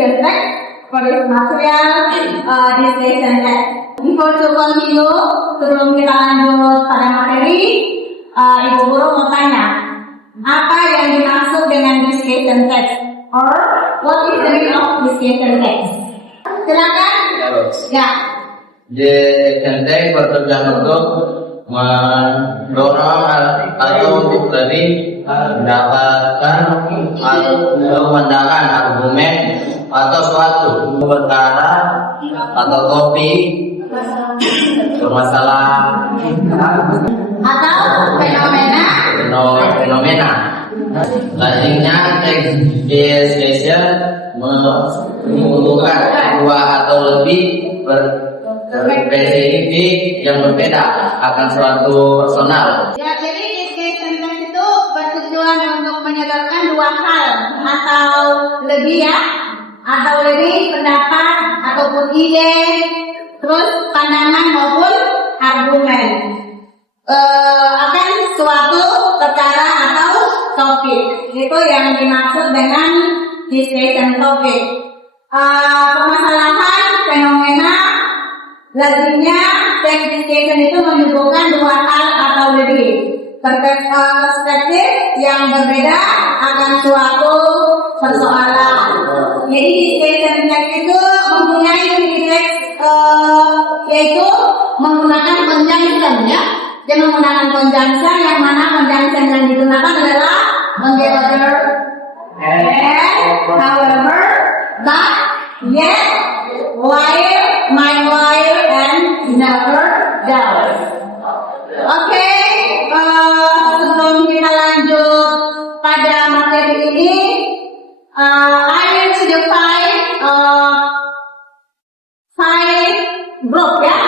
discussion text for this material discussion text. Before to continue, sebelum kita lanjut pada materi, Ibu Guru mau tanya, apa yang dimaksud dengan discussion text? Or what is the meaning of discussion text? Silakan. Ya. Discussion text bertujuan untuk mendorong atau lebih mendapatkan atau memandangkan argumen atau suatu perkara atau topik bermasalah Atau fenomena. Selanjutnya teks discussion mengumpulkan dua atau lebih spesifik yang berbeda akan suatu personal. Ya, jadi discussion text itu bertujuan untuk menyebutkan dua hal atau lebih ya, atau lebih pendapat ataupun ide, terus pandangan maupun argumen akan suatu perkara atau topik. Itu yang dimaksud dengan discussion topik. Permasalahan, fenomena, lazimnya text discussion itu menyebutkan dua hal atau lebih perspektif yang berbeda akan suatu persoalan. Jadi discussion text itu mempunyai teks yaitu menggunakan conjunction ya. Dia menggunakan conjunction yang mana conjunction yang digunakan adalah together, and, however, but, yet, while, while, and never, does. Oke, sebelum kita lanjut pada materi ini, I will to define five group ya.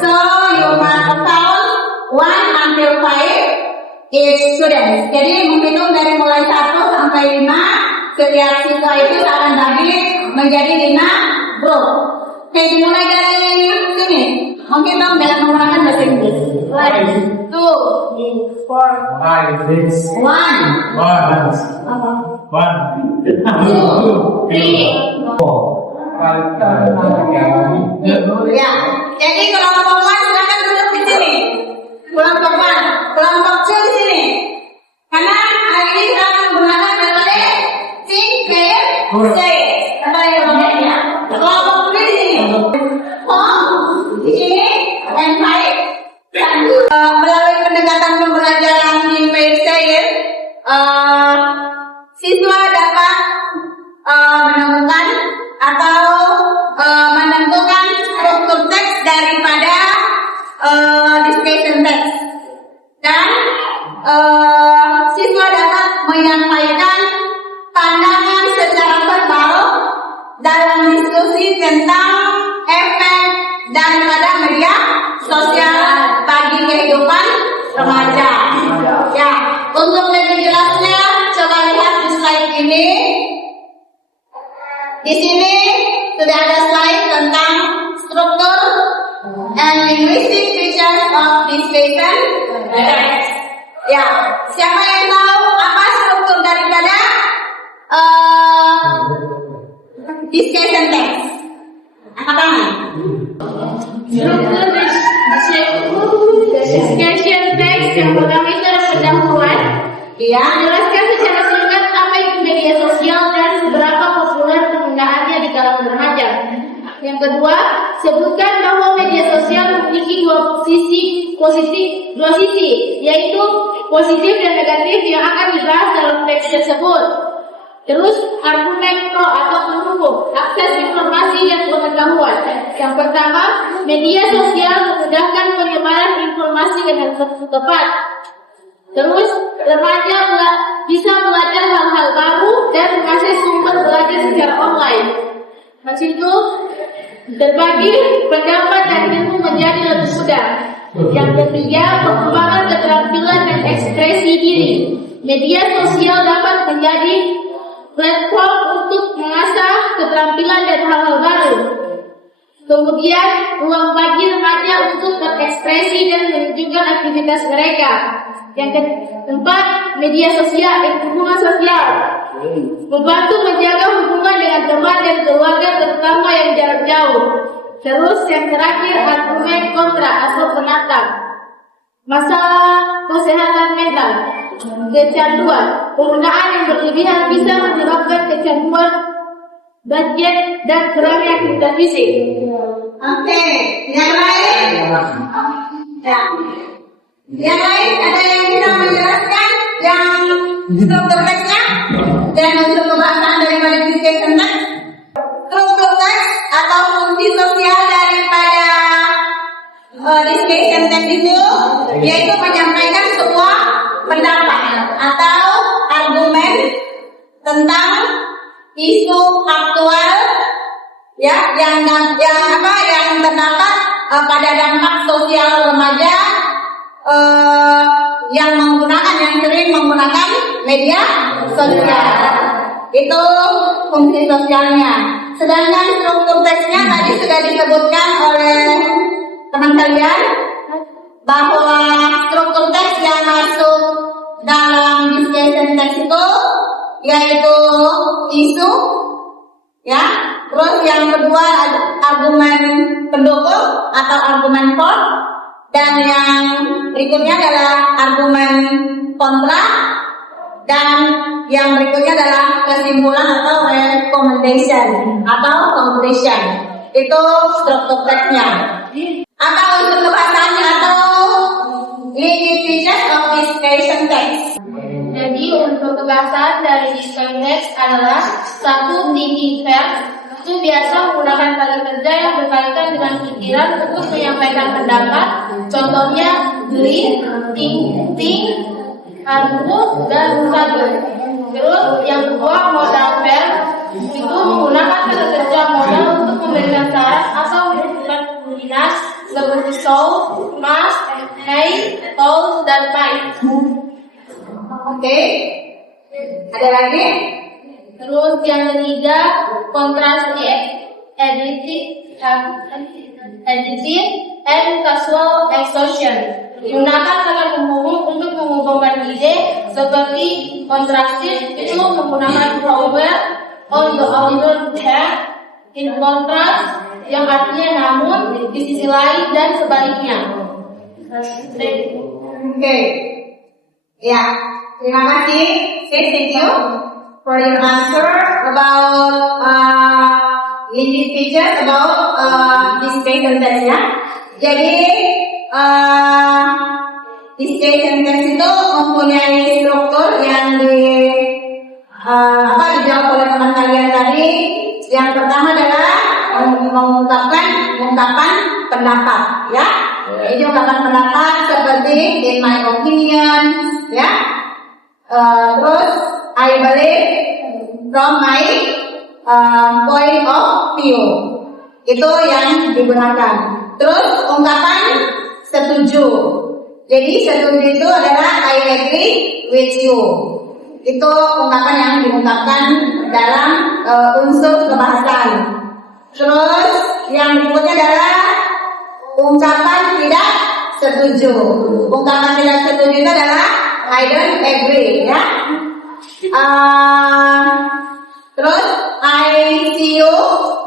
So you must count 1 until 5 each student. Jadi menghitung dari mulai 1 sampai 5, setiap siswa itu akan bagi menjadi 5 grup. Oke, dimulai dari sini. Menghitung dengan menggunakan bahasa Inggris. 1, 2, 3, 4, 5, 6, 1, 2, 3, 4. Ya, jadi kelompok 1 silakan duduk di sini. Kelompok 1, kelompok 2 di sini. Karena hari ini kita akan menggunakan metode think, player, say. Kelompok 2 di sini. Di sini, and 5. Melalui pendekatan pembelajaran di pair sayer, siswa dapat menemukan atau menentukan struktur teks daripada discussion text, dan siswa dapat menyampaikan pandangan secara verbal dalam diskusi tentang efek daripada media sosial bagi kehidupan remaja. Ya, untuk lebih jelasnya coba lihat di slide ini. Di sini sudah ada slide tentang struktur and linguistic features of discussion text. Ya, siapa yang tahu apa struktur daripada discussion text? Angkat tangan. Discussion text yang pertama itu adalah pendahuluan. Iya. Menjelaskan secara singkat apa itu media sosial dan seberapa populer penggunaannya di kalangan remaja. Yang kedua, sebutkan bahwa media sosial memiliki dua sisi, yaitu positif dan negatif yang akan dibahas dalam teks tersebut. Terus argumen pro atau pendukung akses informasi dan pengetahuan. Yang pertama, media sosial memudahkan penyebaran informasi dengan tepat. Terus remaja bisa belajar hal-hal baru dan mengakses sumber belajar secara online. Masih itu berbagi pendapat dan ilmu menjadi lebih mudah. Yang ketiga, pengembangan keterampilan dan ekspresi diri. Media sosial dapat menjadi platform untuk mengasah keterampilan dan hal-hal baru. Kemudian, ruang bagi remaja untuk berekspresi dan menunjukkan aktivitas mereka. Yang keempat, media sosial dan hubungan sosial membantu menjaga hubungan teman dan keluarga terutama yang jarak jauh. Terus yang terakhir argumen kontra atau penantang. Masalah kesehatan mental. Kecanduan. Penggunaan yang berlebihan bisa menyebabkan kecanduan budget dan kurangnya aktivitas fisik. Oke, yang lain? Ya. Yang lain ada yang bisa menjelaskan yang struktur teksnya dan unsur pembahasan daripada discussion text? Struktur teks atau fungsi sosial daripada discussion text itu yaitu menyampaikan sebuah pendapat atau argumen tentang isu aktual ya yang terdapat pada dampak sosial remaja yang sering menggunakan media sosial. Itu fungsi sosialnya. Sedangkan struktur teksnya tadi sudah disebutkan oleh teman kalian bahwa struktur teks yang masuk dalam discussion text itu yaitu isu, ya. Terus yang kedua argumen pendukung atau argumen for, dan yang berikutnya adalah argumen kontra, dan yang berikutnya adalah kesimpulan atau recommendation atau conclusion. Itu struktur teksnya. Apa untuk pembahasannya atau leading features of discussion text? Jadi untuk kebahasan dari discussion text adalah satu, thinking first. Itu biasa menggunakan kata kerja yang berkaitan dengan pikiran untuk menyampaikan pendapat. Contohnya believe, think, argue, dan satu. Terus yang kedua modal verb itu menggunakan kata kerja modal untuk memberikan syarat atau menunjukkan kombinasi seperti so, must, may, told, dan might. Oke. Ada lagi? Terus yang ketiga, kontrastif, additive, and casual exhaustion. Menggunakan kata menghubung untuk menghubungkan ide seperti kontrastif itu menggunakan however, on the other hand, in contrast, yang artinya namun, di sisi lain, dan sebaliknya. Oke. Ya, terima kasih. Thank you for your answer about leading features about discussion text ya. Jadi discussion text itu mempunyai struktur yang dijawab oleh teman kalian tadi. Yang pertama adalah mengungkapkan pendapat ya. Jadi ungkapan pendapat seperti in my opinion ya. Terus I believe from my point of view. Itu yang digunakan. Terus ungkapan setuju. Jadi setuju itu adalah I agree with you. Itu ungkapan yang diungkapkan dalam unsur kebahasan. Terus yang berikutnya adalah ungkapan tidak setuju. Ungkapan tidak setuju itu adalah I don't agree ya. Terus I see you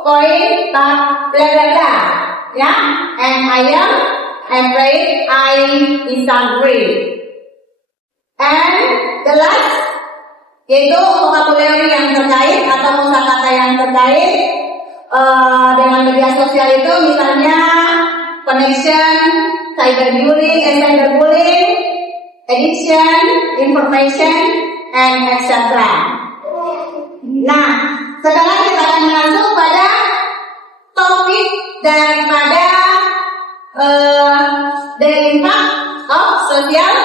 point but bla bla bla ya. And I am afraid I disagree. And the last yaitu vocabulary yang terkait atau kosakata yang terkait dengan media sosial itu, misalnya connection, cyberbullying, addiction, information, and etc. Nah, sekarang kita akan masuk pada topik daripada the impact of social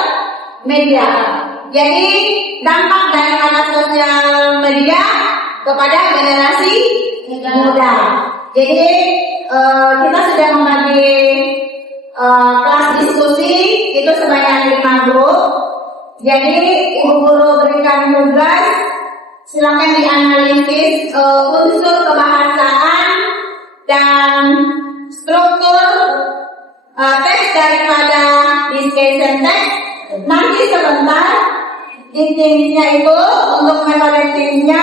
media. Jadi dampak daripada sosial media kepada generasi muda. Jadi kita sudah membagi kelas diskusi itu sebanyak 5 grup. Jadi ibu guru berikan tugas, silakan dianalisis unsur kebahasaan dan struktur teks daripada discussion text. Nanti sebentar di timsnya itu untuk metode timsnya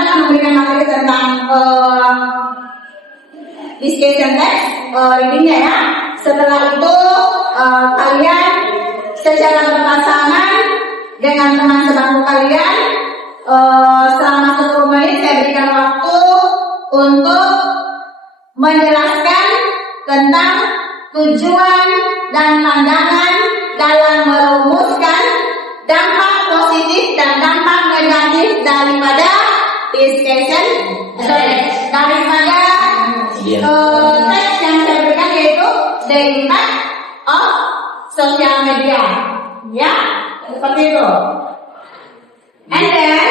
akan memberikan materi tentang discussion text readingnya ya. Setelah itu kalian secara berpasangan dengan teman sebangku kalian selama 10 menit saya berikan waktu untuk menjelaskan tentang tujuan dan pandangan dalam merumuskan dampak positif dan dampak negatif daripada discussion daripada teks yang saya berikan, yaitu the impact of social media, ya, seperti itu. And then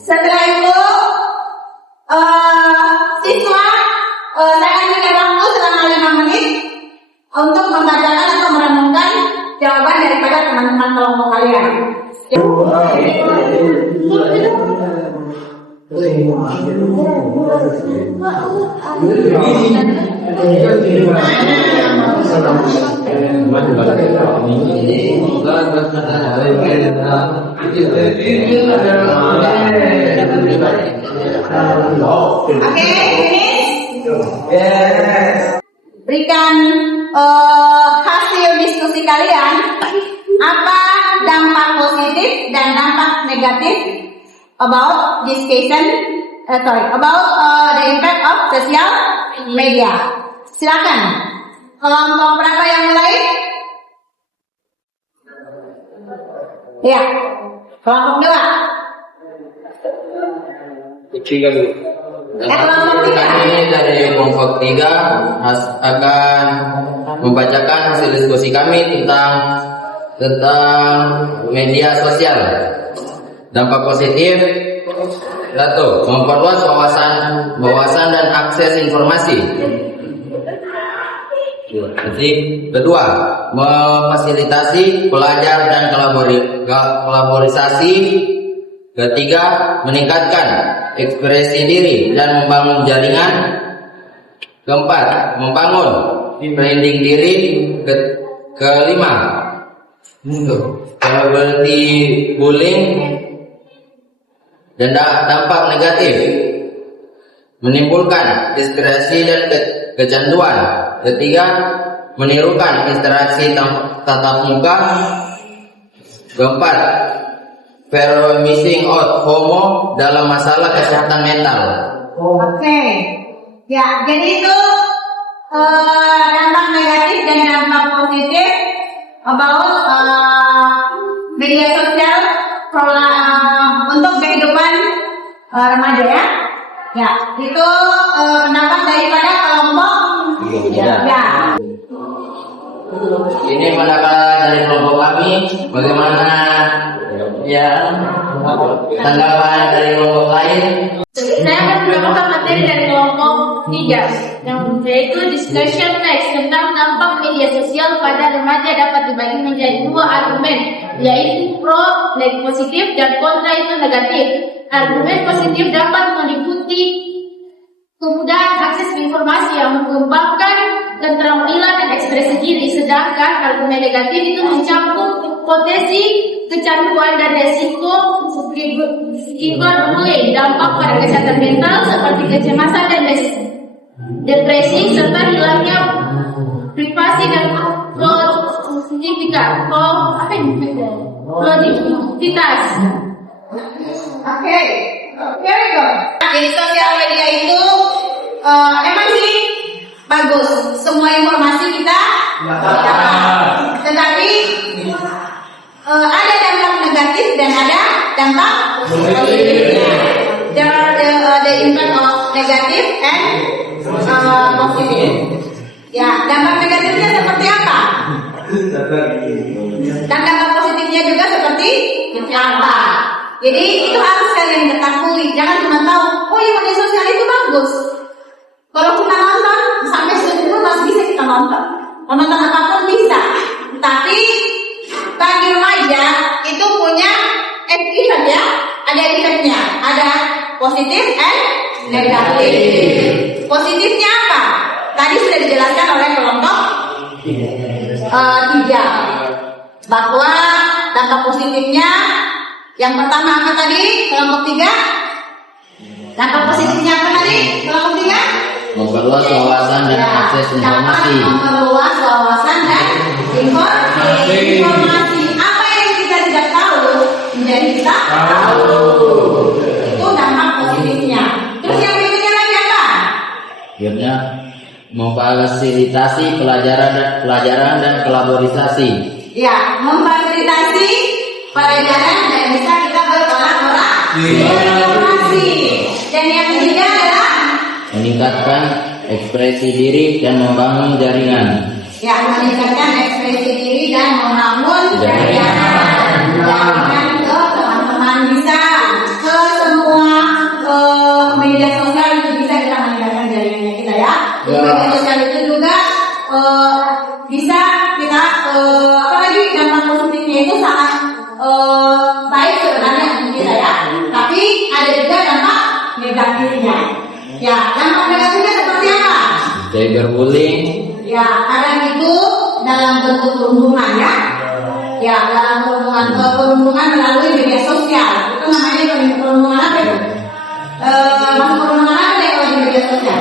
setelah itu siswa saya akan berikan waktu selama 5 menit untuk membacakan atau merenungkan jawaban daripada teman-teman kelompok kalian. Oke, berikan hasil diskusi kalian, apa dampak positif dan dampak negatif about discussion, about the impact of social media. Silakan, kelompok berapa yang mulai? Ya, kelompok 2. Tiga dulu. Kelompok 3. Kami dari kelompok 3 akan membacakan hasil diskusi kami tentang media sosial. Dampak positif: 1. Memperluas wawasan dan akses informasi. 2. Memfasilitasi pelajar dan kolaborasi. 3. Meningkatkan ekspresi diri dan membangun jaringan. 4. Membangun branding diri. 5. Berarti bullying dan dampak negatif: menimbulkan diskriminasi dan kecanduan. 3. Menirukan interaksi tatap muka. 4. Fear missing out, FOMO dalam masalah kesehatan mental. Oke, ya, jadi itu dampak negatif dan dampak positif about media sosial untuk kehidupan remaja ya. Ya, itu pendapat daripada kelompok ya. Ini pendapat dari kelompok kami. Bagaimana ya tanggapan dari kelompok lain? Saya akan membawakan materi dari kelompok 3, yang yaitu discussion text tentang dampak media sosial pada remaja dapat dibagi menjadi 2 argumen, yaitu pro positif dan kontra itu negatif. Argumen positif dapat meliputi kemudahan akses informasi yang mengembangkan keterampilan dan ekspresi diri, sedangkan argumen negatif itu mencakup potensi kecanduan dan resiko cyberbullying, dampak pada kesehatan mental seperti kecemasan dan depresi, serta hilangnya privasi dan produktivitas. Oke, very good. Jadi sosial media itu emang sih bagus, semua informasi kita dapat. Tetapi ada dampak negatif dan ada dampak positifnya. There are the impact of negative and positive. Ya, dampak negatifnya seperti apa? Dan dampak positifnya juga seperti apa? Jadi itu harus kalian ketahui. Jangan cuma tahu, oh iya media sosial itu bagus. Kalau kita nonton sampai 10 masih bisa kita nonton. Nonton apapun bisa. Tapi bagi remaja itu punya efek ya, ada efeknya, ada positif and negatif. Positifnya apa? Tadi sudah dijelaskan oleh kelompok 3 bahwa dampak positifnya yang pertama apa tadi kelompok 3? Dampak positifnya apa tadi? Kelompok 3? Memperluas wawasan dan akses informasi. Memperluas wawasan dan informasi. Apa yang kita tidak tahu menjadi kita tahu. Itu dampak positifnya. Terus yang berikutnya lagi apa? Akhirnya memfasilitasi pelajaran dan kolaborasi. Ya, memfasilitasi pelajaran dan bisa kita berkolaborasi. Dan yang ketiga adalah Meningkatkan ekspresi diri dan membangun jaringan. ya, meningkatkan ekspresi diri dan membangun jaringan. Jaringan ke teman-teman bisa ke semua media sosial itu bisa kita meningkatkan jaringannya kita ya. Di media sosial itu juga bisa kita apalagi dampak positifnya itu sangat baik sebenarnya untuk kita ya. Tapi ada juga dampak negatifnya. Ya, dampak negatifnya seperti apa? Cyberbullying. Ya, kadang itu dalam bentuk perundungan ya. Ya, dalam perundungan melalui media sosial. Itu namanya perundungan apa itu? Perundungan apa deh kalau di media sosial?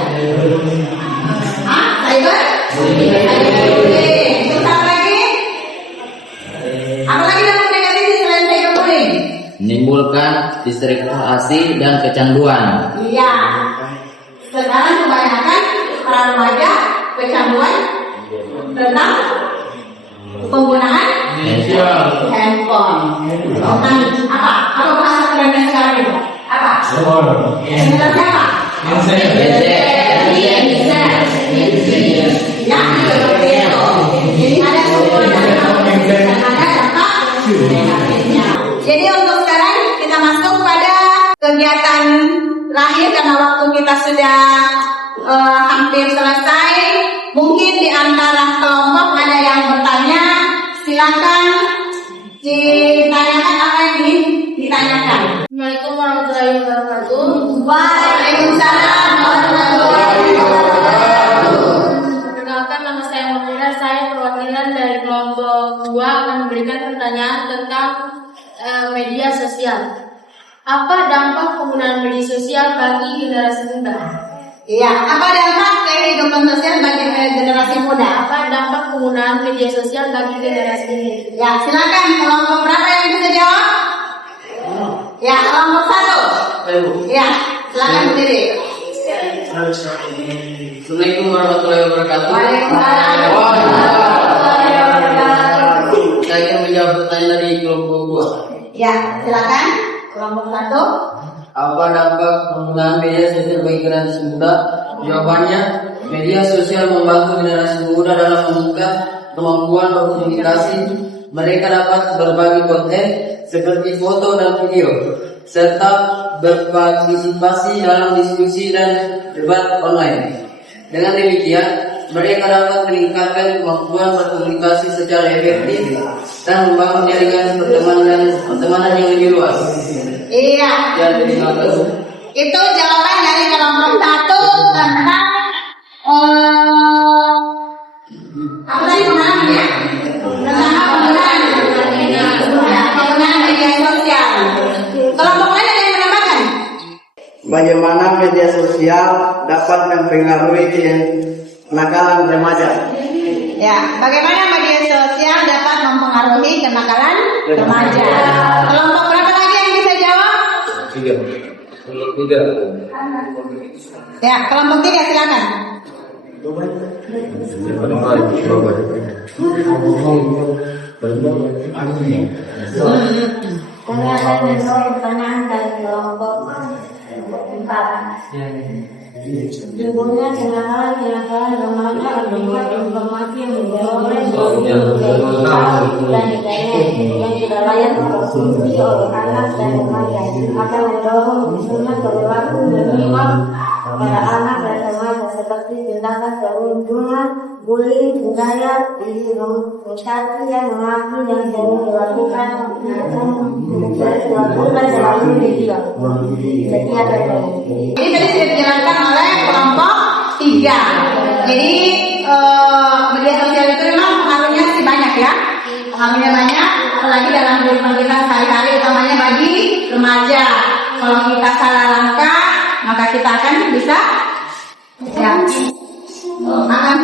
Cyber? Terus apa lagi? Apa lagi dampak negatif selain cyberbullying? Menimbulkan distraksi dan kecanduan. Iya. Sekarang kebanyakan para remaja kecanduan tentang penggunaan handphone. Tentang apa? Apa bahasa kerennya sekarang itu? Apa? Sebenarnya apa? Ya, seperti itu. Jadi ada keunggulan dan ada dampak negatifnya. Jadi untuk sekarang kita masuk pada kegiatan terakhir karena waktu kita sudah hampir selesai. Mungkin di antara kelompok ada yang bertanya, silakan ditanyakan apa yang ingin ditanyakan. Assalamualaikum warahmatullahi wabarakatuh. Waalaikumsalam warahmatullahi wabarakatuh. Perkenalkan, nama saya Mufira. Saya perwakilan dari kelompok 2 akan memberikan pertanyaan tentang media sosial. Apa dampak penggunaan media sosial bagi generasi muda? Iya, apa dampak kehidupan sosial bagi generasi muda? Apa dampak penggunaan media sosial bagi generasi ini? Ya, silakan kelompok berapa yang bisa jawab? Ya, kelompok 1. Ya, silakan berdiri. Assalamualaikum warahmatullahi wabarakatuh. Waalaikumsalam warahmatullahi wabarakatuh. Saya akan menjawab pertanyaan dari kelompok 2. Ya, silakan kelompok 1. Apa dampak penggunaan media sosial bagi generasi muda? Jawabannya, media sosial membantu generasi muda dalam membuka kemampuan berkomunikasi. Mereka dapat berbagi konten seperti foto dan video, serta berpartisipasi dalam diskusi dan debat online. Dengan demikian, mereka dapat meningkatkan kemampuan berkomunikasi secara efektif dan membangun jaringan pertemanan yang lebih luas. Iya. Ya, terima kasih. Itu jawaban dari kelompok 1 tentang apa tadi pengalaman ya? Tentang penggunaan media sosial. Kelompok lain ada yang menambahkan? Bagaimana media sosial dapat mempengaruhi kenakalan remaja? Ya, bagaimana media sosial dapat mempengaruhi kenakalan remaja? Kelompok berapa lagi yang bisa jawab? 3. Ya, kelompok 3 silakan. Pertanyaan dari kelompok 4. Judulnya kenakalan remaja adalah informasi yang diperoleh dan yang tidak layak dikonsumsi oleh anak dan remaja akan mendorong munculnya perilaku minimal pada anak dan remaja seperti tindakan perundungan, bullying, budaya, imunisasi yang mengaku yang sering dilakukan melalui media. Sekian dari Jadi tadi sudah dijelaskan oleh kelompok 3. Jadi media sosial itu memang pengaruhnya sih banyak ya. Pengaruhnya banyak, apalagi dalam kehidupan kita sehari-hari, utamanya bagi remaja. Kalau kita salah langkah, maka kita akan bisa ya akan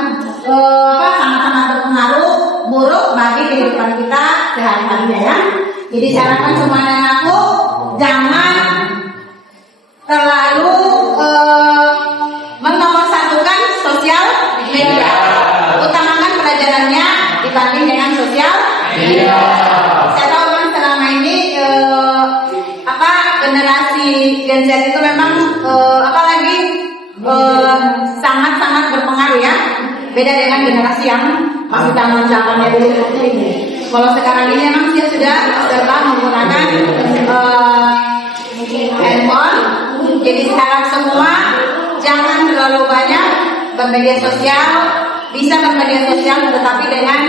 sama-sama berpengaruh buruk bagi kehidupan kita sehari-hari ya. Jadi saya harapkan semua anak-anakku jangan terlalu menomorsatukan sosial media, utamakan pelajarannya dibanding dengan sosial media. Saya tahu kan selama ini generasi Gen Z itu memang sangat-sangat berpengaruh ya. Beda dengan generasi yang masih zaman-zamannya dulu ini. Kalau sekarang ini memang dia sudah serba menggunakan handphone. Jadi sekarang semua jangan terlalu banyak bermedia sosial. Bisa bermedia sosial tetapi dengan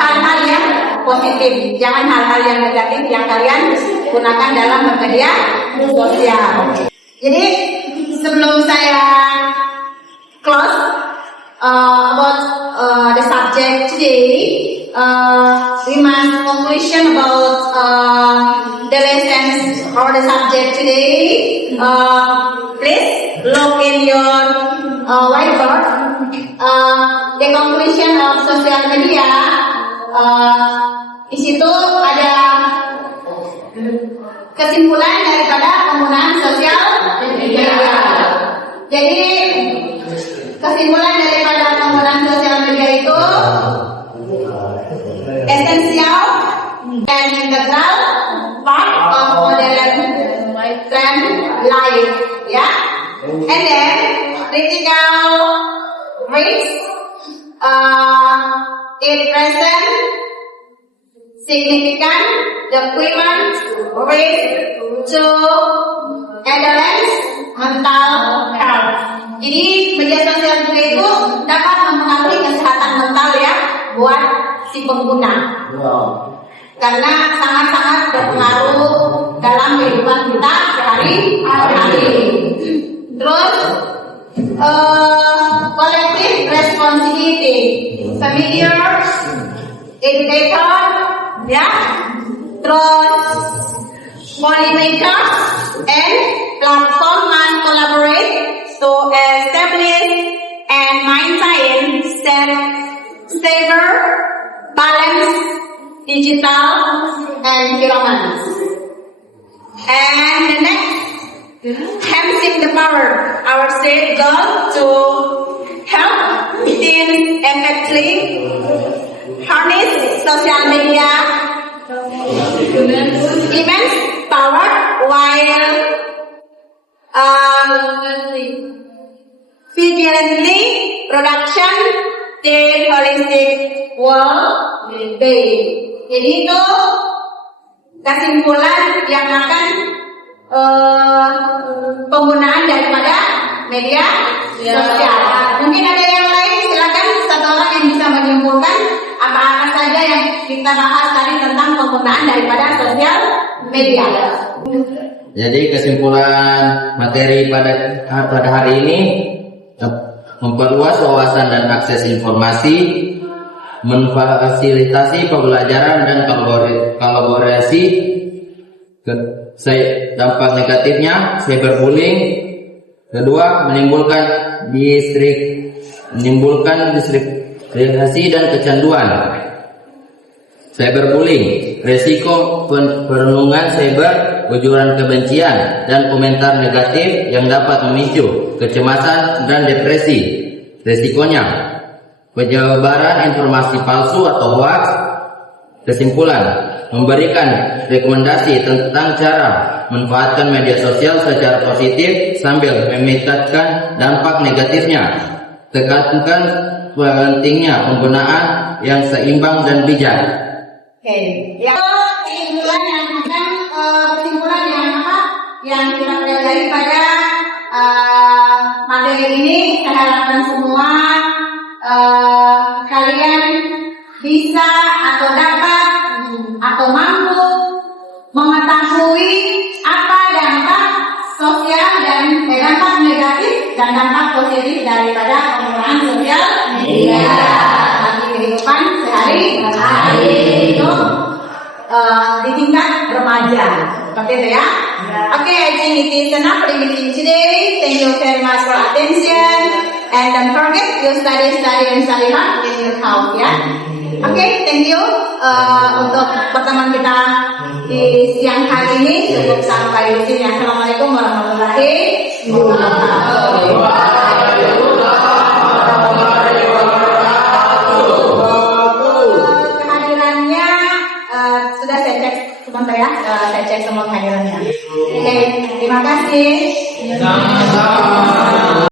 hal-hal yang positif. Jangan hal-hal yang negatif yang kalian gunakan dalam bermedia sosial. Jadi sebelum saya close about the subject today, we must conclusion about the lessons or the subject today. Please look in your whiteboard. The conclusion of social media. Di situ ada kesimpulan daripada penggunaan sosial media. Jadi kesimpulan daripada penggunaan sosial media itu esensial dan integral part of modern trend life, ya. And then critical rates it present significant decrement rate to adolescent mental health. Jadi media sosial media itu dapat mempengaruhi kesehatan mental ya buat si pengguna. Karena sangat-sangat berpengaruh dalam kehidupan kita sehari-hari. Terus collective responsibility, familiar, educator, ya, terus policymakers and platform must collaborate to establish and maintain safer, balanced digital environment. And the next, harnessing the power, our state goal to help teens effectively harness social media immense power while vigilantly production their holistic well-being. Jadi itu kesimpulan yang akan penggunaan daripada media sosial. Mungkin ada yang lain, silakan satu orang yang bisa menyimpulkan apa-apa saja yang kita bahas tadi tentang penggunaan daripada sosial media. Jadi kesimpulan materi pada hari ini memperluas wawasan dan akses informasi, memfasilitasi pembelajaran dan kolaborasi. Dampak negatifnya cyberbullying. Kedua, menimbulkan diskriminasi dan kecanduan. Cyberbullying, resiko perenungan cyber, ujaran kebencian dan komentar negatif yang dapat memicu kecemasan dan depresi. Resikonya, penyebaran informasi palsu atau hoax. Kesimpulan, memberikan rekomendasi tentang cara manfaatkan media sosial secara positif sambil memetakan dampak negatifnya. Tekankan pentingnya penggunaan yang seimbang dan bijak. Oke, ya. Kesimpulan yang kita pelajari pada materi ini, saya harapkan semua kalian bisa atau dapat atau mampu mengetahui apa dampak sosial dan dampak negatif dan dampak positif daripada penggunaan sosial media bagi kehidupan sehari-hari itu di tingkat remaja, seperti itu ya. Okay, I think it is enough for the meeting today. Thank you very much for attention. And don't forget you study and study hard in your house, ya. Okay, thank you. Untuk pertemuan kita di siang hari ini cukup sampai di sini. Assalamualaikum warahmatullahi wabarakatuh.